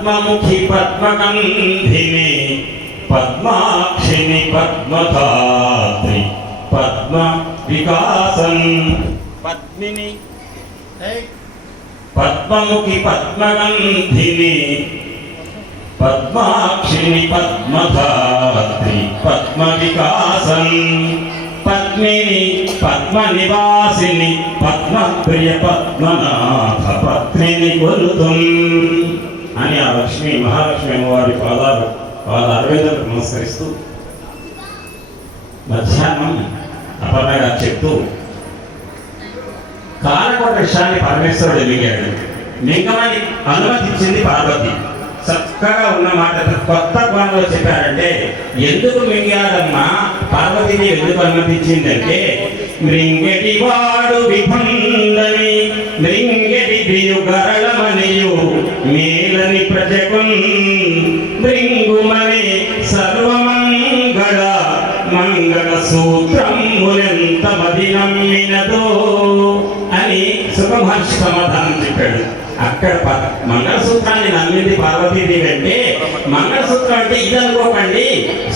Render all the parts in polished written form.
పద్మముఖి పద్మగంధిని పద్మాక్షిని పద్మధాత్రి పద్మ వికాసం పద్మిని పద్మముఖి పద్మగంధిని పద్మాక్షిని పద్మధాత్రి పద్మ వికాసం పద్మిని పద్మ నివాసిని పద్మప్రియ పద్మనాభ పత్నిని కొలుతుం అని ఆ లక్ష్మి మహాలక్ష్మి అమ్మవారి పాదారవిందకు నమస్కరిస్తూ మధ్యాహ్నం అపర్ణగా చెప్తూ కాలకోట విషయాన్ని పరమేశ్వరుడు మింగాడు. మింగమని అనుమతించింది పార్వతి. చక్కగా ఉన్న మాట కొత్త కోణంలో చెప్పారంటే ఎందుకు మింగాడమ్మా పార్వతిని ఎందుకు అనుమతించిందంటే మృంగటి వాడు విభండని మృంగటి దియుగరళమనియు మేలని ప్రజకున్ మృంగుమని సర్వమంగళ మంగళ సూత్రములెంత మది నమ్మినదో అని సుఖమహర్షి సమాధానం చెప్పాడు. అక్కడ మంగళసూత్రాన్ని నమ్మింది పార్వతీదేవి అంటే మంగళసూత్రం అంటే ఇది అనుకోకండి.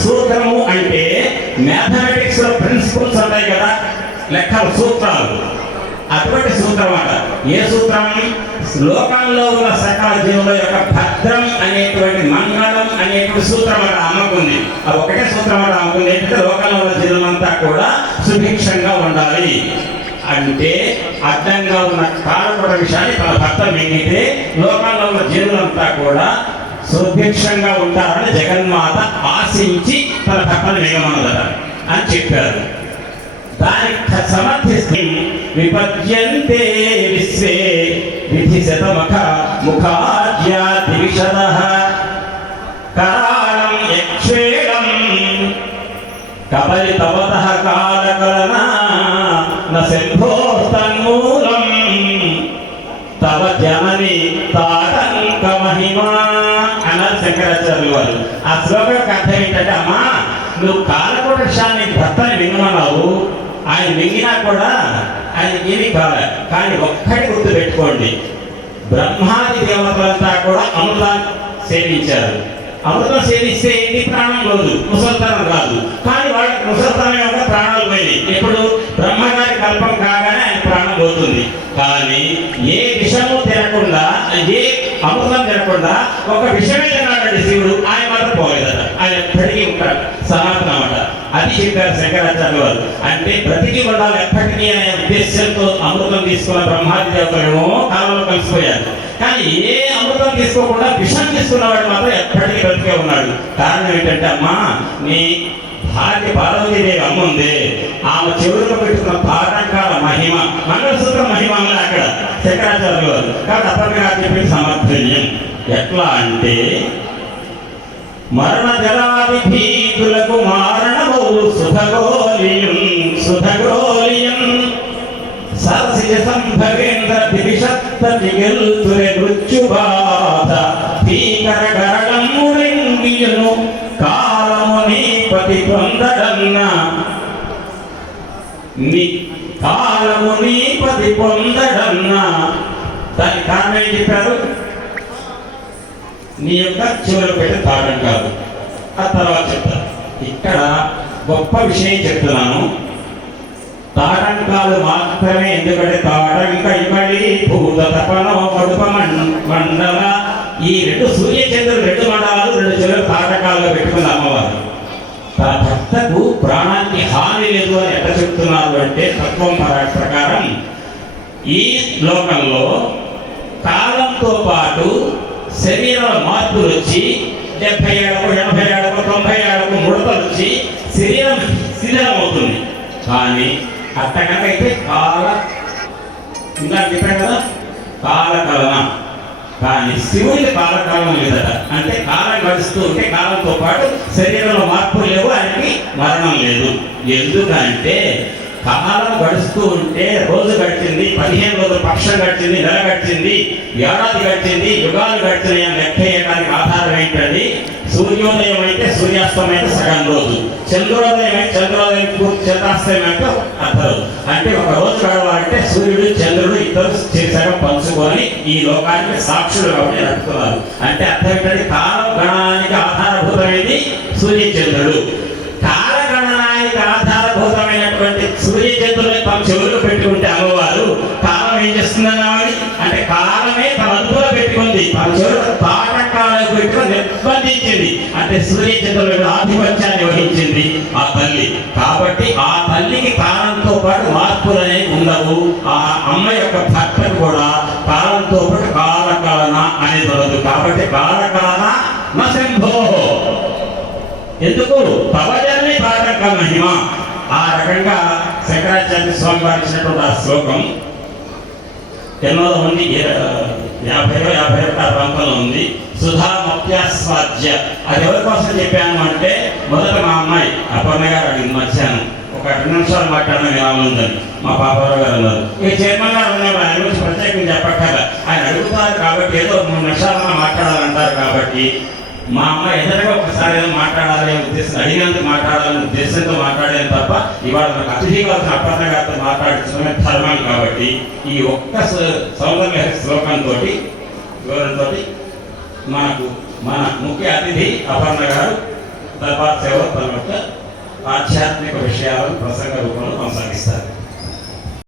సూత్రము అంటే మ్యాథమెటిక్స్ లో ప్రిన్సిపల్స్ ఉంటాయి కదా, లెక్కల సూత్రాలు, అటువంటి సూత్రం అట. ఏ సూత్రం? లోకంలో ఉన్న సకల జీవుల యొక్క భద్రం అనేటువంటి మంగళం అనేటువంటి సూత్రం అట అమ్మకుంది. అది ఒకటే సూత్రం అట అమ్మకుంది. ఏంటంటే లోకంలో ఉన్న జీవులంతా కూడా సుభిక్షంగా ఉండాలి అంటే అడ్డంగా ఉన్న కాలకోట విషయాన్ని తన భర్త మింగితే లోకంలో ఉన్న జీవులంతా కూడా సుభిక్షంగా ఉంటారని జగన్మాత ఆశించి తన భర్తను మింగమన్నదట అని చెప్పారు. దానికి సమర్థిస్తే విపద్యంతే విశ్వే విధి శతముఖ ముఖాద్యాది విషదః కరాళం యక్షేళం కబలితవతః కాలకలనా శంభోస్తన్మూలం తవ జనని తాటంక మహిమా అన్నారు శంకరాచార్యులు వారు. ఆ శ్లోకం అర్థం ఏంటంటే అమ్మా నువ్వు కాలకోట విషయాన్ని భర్తని మింగమన్నావు, ఆయన మింగినా కూడా ఆయన ఏమీ కాలే. కానీ ఒక్కటి గుర్తు పెట్టుకోండి, బ్రహ్మాది దేవతలంతా కూడా అమృతాన్ని సేవించారు. అమృతం సేవిస్తే ఏంటి? ప్రాణం లేదు, ముసల్తనం రాదు. కానీ వాళ్ళకి ముసల్తనం యొక్క ప్రాణాలు పోయినాయి. ఎప్పుడు? బ్రహ్మగారి కల్పం కాగానే ఆయన ప్రాణం పోతుంది. కానీ ఏ విషము తినకుండా, ఏ అమృతం తినకుండా ఒక విషమే తిన్నాడండి శివుడు, ఆయన మాత్రం పోలేదట. ఆయన ఎప్పటికీ ఉంటాడు, సనాతనం అట. అది చెప్పారు శంకరాచార్య వారు. అంటే బ్రతికి ఉండాలి ఎప్పటికీ అనే ఉద్దేశంతో అమృతం తీసుకున్న బ్రహ్మాది దేవతలేమో కాలంలో కలిసిపోయారు. కానీ ఏ అమృతం తీసుకోకుండా విషం తీసుకున్నవాడు మాత్రం ఎప్పటికీ బ్రతికే ఉన్నాడు. కారణం ఏంటంటే అమ్మా నీ భార్య పార్వతీదేవి అమ్మ ఉంది, ఆమె చెవులకు పెట్టుకున్న తాటంకాల మహిమ, మంగళసూత్ర మహిమ ఉంది అక్కడ శంకరాచార్యులు వారు. కాబట్టి అప్పటిగా చెప్పిన సమర్థనీయం ఎట్లా అంటే మరణ జలాది భీతులకు మారణము సుధగోలియం సుధగోలియం సరసిజ సంభవేంద్ర దివిషత్త దిగల్తురే మృత్యుబాధ భీకర గరళమురింగియును కాలము నీపతి పొందడన్న కాలము నీపతి పొందడన్న. దాని కారణం ఏం చెప్పారు? నీ యొక్క చెవులు పెట్టి తాగడం కాదు. ఆ తర్వాత చెప్తారు. ఇక్కడ గొప్ప విషయం చెప్తున్నాను. తాటంకాలు మాత్రమే, ఎందుకంటే తాటంక ఇమడి భూత తపనో కడుప మండల, ఈ రెండు సూర్యచంద్రులు రెండు మండలాలు రెండు చెవులు తాటకాలుగా పెట్టుకున్న అమ్మవారు. తన భక్తకు ప్రాణానికి హాని లేదు అని ఎట్లా చెప్తున్నారు అంటే తత్వం ప్రకారం ఈ లోకంలో కాలంతో పాటు శరీరంలో మార్పులు వచ్చి 70 ఏళ్ళకు 80 ఏళ్ళకు 90 ఏళ్ళకు ముడతలు వచ్చి శరీరం శిథిలం అవుతుంది. కానీ అట్టకనకైతే ఇంకా చెప్పాను కదా కాలకలన. కానీ శివుడికి కాలకాలం లేదట. అంటే కాలం గడుస్తూ ఉంటే కాలంతో పాటు శరీరంలో మార్పులు లేవు, ఆయనకి మరణం లేదు. ఎందుకంటే కాలం గడుస్తూ ఉంటే రోజు గడిచింది, 15 రోజులు పక్షం గడిచింది, నెల గడిచింది, ఏడాది గడిచింది, యుగాలు గడిచినాయి అని లెక్క వేయడానికి ఆధారం ఏంటండి? సూర్యోదయం అయితే సూర్యాస్తమయం అయితే సగం రోజు, చంద్రోదయం అయితే చంద్రోదయం చంద్రాస్తమయం అంటే అర్ధ రోజు. అంటే ఒక రోజు గడవాలంటే సూర్యుడు చంద్రుడు ఇద్దరు సగం పంచుకొని ఈ లోకానికి సాక్షులు కాబట్టి నడుపుతున్నారు. అంటే అర్థం ఏంటంటే కాలం గణనానికి ఆధారభూతమైనది సూర్యచంద్రుడు. కాలగణనానికి ఆధారభూతమైనటువంటి సూర్యచంద్రుని తమ చెవులు పెట్టుకుంటే అమ్మవారు కాలం ఏం చేస్తుందన్నామని అంటే కాలమే తమ అదుపులో పెట్టుకుంది, తమ చెవులు పాఠకాలకు పెట్టుకుని నిర్బంధించింది. అంటే సూర్యచంద్రులకు ఆధిపత్యాన్ని వహించింది ఆ తల్లి. కాబట్టి ఆ తల్లికి కాలంతో పాటు మార్పులు అనేవి ఉండవు. ఆ అమ్మ యొక్క భర్తకు కూడా కాలంతో పాటు కాలకలన అనేది ఉండదు. కాబట్టి కాలకలన నశంభో, ఎందుకు తవజన్ని పాఠక మహిమ. ఆ రకంగా శంకరాచార్య స్వామి వారు ఇచ్చినటువంటి ఆ శ్లోకం 50 ప్రాంతంలో ఉంది. సుధామప్యాస్వాద్య, అది ఎవరి కోసం చెప్పాను అంటే మొదట మా అమ్మాయి అపర్ణ గారు అడిగింది మధ్యాహ్నం ఒక 2 నిమిషాలు మాట్లాడడం ఎలా ఉందని. మా పాపారావు గారు అన్నారు. ఈ చైర్మన్ గారు ఉన్నారు, ఆయన గురించి ప్రత్యేకంగా చెప్పక్కర్ల, ఆయన అడుగుతారు కాబట్టి ఏదో 3 నిమిషాలు మాట్లాడాలంటారు కాబట్టి మా అమ్మ ఎదురుగా ఒకసారి ఏదో మాట్లాడాలనే ఉద్దేశం, అడిగినందుకు మాట్లాడాలనే ఉద్దేశంతో మాట్లాడాను తప్ప ఇవాళ నాకు అతిథిగా అపర్ణ గారితో మాట్లాడించడమే ధర్మం. కాబట్టి ఈ ఒక్క సౌందర్య శ్లోకంతో వివరంతో మనకు మన ముఖ్య అతిథి అపర్ణ గారు దర్బార్ సేవ తన యొక్క ఆధ్యాత్మిక విషయాలను ప్రసంగ రూపంలో కొనసాగిస్తారు.